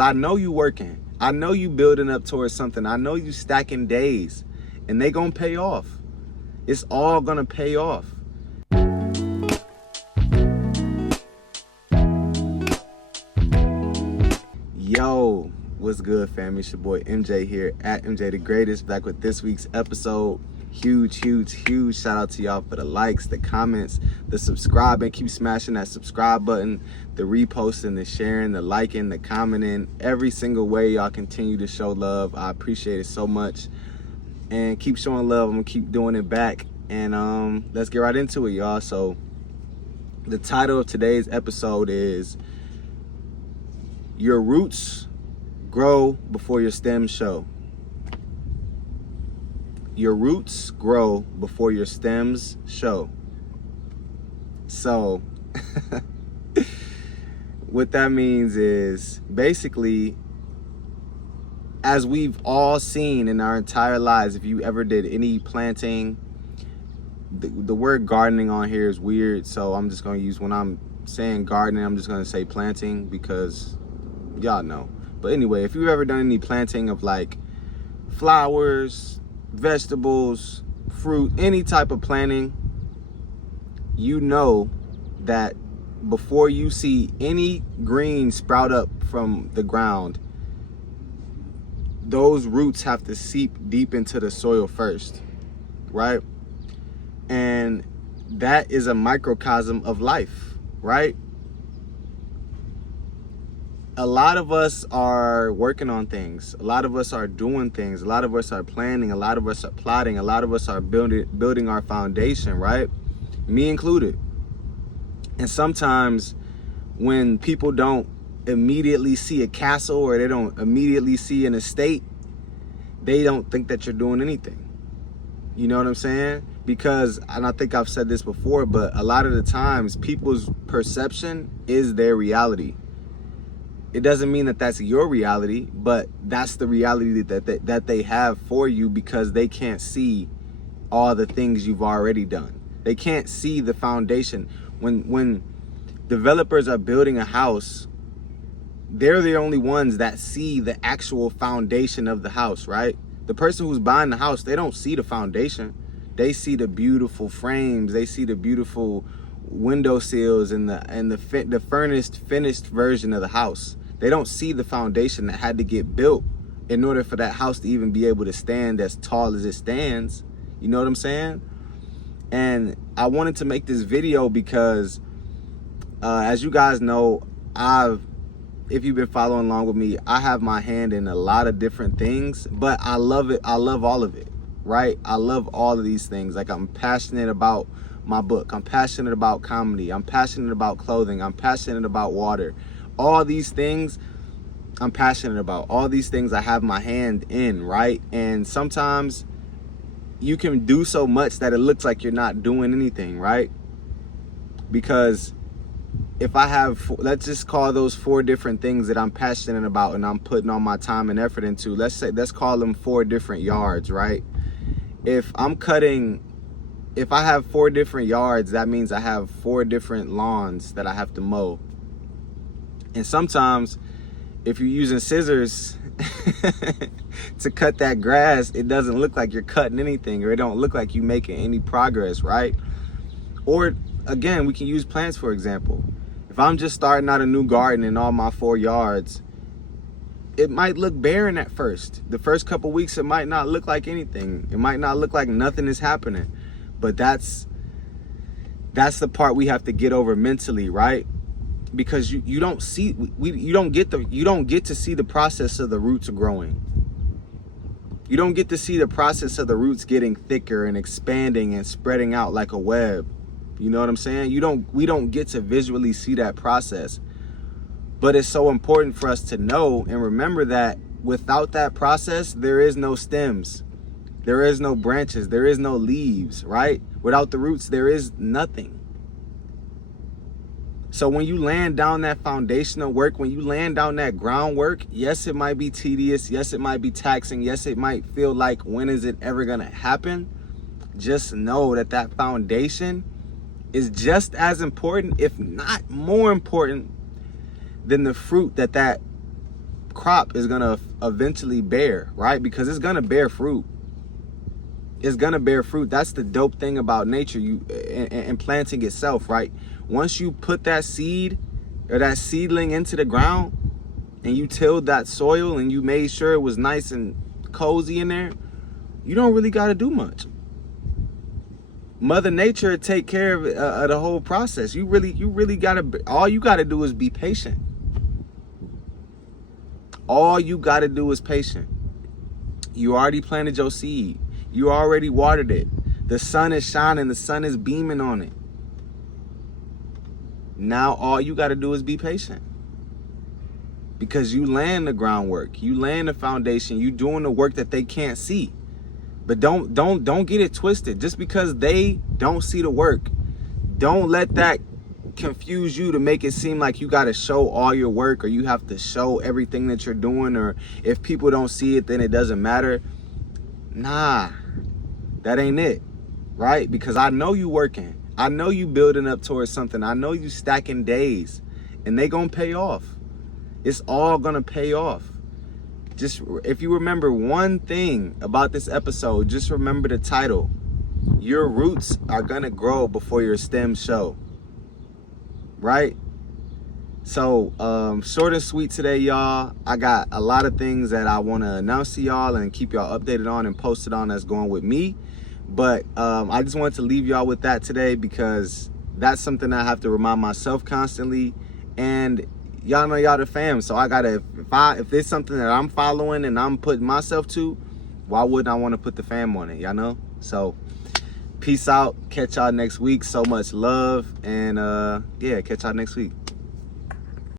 I know you working. I know you building up towards something. I know you stacking days, and they gonna pay off. It's all gonna pay off. Yo, what's good, family? It's your boy MJ here at MJ the Greatest, back with this week's episode. Huge shout out to y'all for the likes, the comments, the subscribing. Keep smashing that subscribe button, the reposting, the sharing, the liking, the commenting. Every single way y'all continue to show love, I appreciate it so much. And keep showing love. I'm gonna keep doing it back. And let's get right into it, y'all. So the title of today's episode is Your Roots Grow Before Your Stems Show. Your roots grow before your stems show. So what that means is basically, as we've all seen in our entire lives, if you ever did any planting, the word gardening on here is weird, so I'm just going to use, when I'm saying gardening, I'm just going to say planting because y'all know. But anyway, if you've ever done any planting of like flowers, vegetables, fruit, any type of planting, you know that before you see any green sprout up from the ground, those roots have to seep deep into the soil first, right? And that is a microcosm of life, right? A lot of us are working on things. A lot of us are doing things. A lot of us are planning. A lot of us are plotting. A lot of us are building our foundation, right? Me included. And sometimes when people don't immediately see a castle or they don't immediately see an estate, they don't think that you're doing anything. You know what I'm saying? Because, and I think I've said this before, but a lot of the times people's perception is their reality. It doesn't mean that that's your reality, but that's the reality that they have for you, because they can't see all the things you've already done. They can't see the foundation. When developers are building a house, they're the only ones that see the actual foundation of the house, right? The person who's buying the house, they don't see the foundation. They see the beautiful frames. They see the beautiful window sills and the finished version of the house. They don't see the foundation that had to get built in order for that house to even be able to stand as tall as it stands. You know what I'm saying? And I wanted to make this video because, as you guys know, if you've been following along with me, I have my hand in a lot of different things, but I love it. I love all of it, right? I love all of these things. Like, I'm passionate about my book. I'm passionate about comedy. I'm passionate about clothing. I'm passionate about water. All these things I'm passionate about. All these things I have my hand in, right? And sometimes you can do so much that it looks like you're not doing anything, right? Because if I have, let's just call those 4 different things that I'm passionate about and I'm putting all my time and effort into, let's call them 4 different yards, right? If I have 4 different yards, that means I have 4 different lawns that I have to mow. And sometimes if you're using scissors to cut that grass, it doesn't look like you're cutting anything, or it don't look like you're making any progress, right? Or again, we can use plants, for example. If I'm just starting out a new garden in all my 4 yards, it might look barren at first. The first couple weeks, it might not look like anything. It might not look like nothing is happening. But that's the part we have to get over mentally, right? Because you don't see, you don't get to see the process of the roots growing. You don't get to see the process of the roots getting thicker and expanding and spreading out like a web. You know what I'm saying? We don't get to visually see that process. But it's so important for us to know and remember that without that process, there is no stems. There is no branches. There is no leaves, right? Without the roots, there is nothing. So when you land down that foundational work, when you land down that groundwork, yes, it might be tedious. Yes, it might be taxing. Yes, it might feel like, when is it ever going to happen? Just know that that foundation is just as important, if not more important, than the fruit that crop is gonna eventually bear, right? Because it's gonna bear fruit. It's gonna bear fruit. That's the dope thing about nature, and planting itself, right? Once you put that seed or that seedling into the ground and you tilled that soil and you made sure it was nice and cozy in there, you don't really got to do much. Mother Nature take care of the whole process. You really gotta, all you gotta do is be patient. All you gotta do is patient. You already planted your seed. You already watered it. The sun is shining, the sun is beaming on it. Now all you gotta do is be patient. Because you laying the groundwork, you laying the foundation, you doing the work that they can't see. But don't get it twisted. Just because they don't see the work, don't let that confuse you to make it seem like you got to show all your work, or you have to show everything that you're doing, or if people don't see it, then it doesn't matter. Nah, that ain't it, right? Because I know you working. I know you building up towards something. I know you stacking days, and they gonna pay off. It's all gonna pay off. Just, if you remember one thing about this episode, just remember the title. Your roots are gonna grow before your stems show. Right? So, short and sweet today, y'all. I got a lot of things that I want to announce to y'all and keep y'all updated on and posted on that's going with me. But I just wanted to leave y'all with that today, because that's something I have to remind myself constantly. And y'all know y'all the fam, so I gotta, if there's something that I'm following and I'm putting myself to, why wouldn't I want to put the fam on it, y'all know? So peace out, catch y'all next week. So much love, and yeah, catch y'all next week.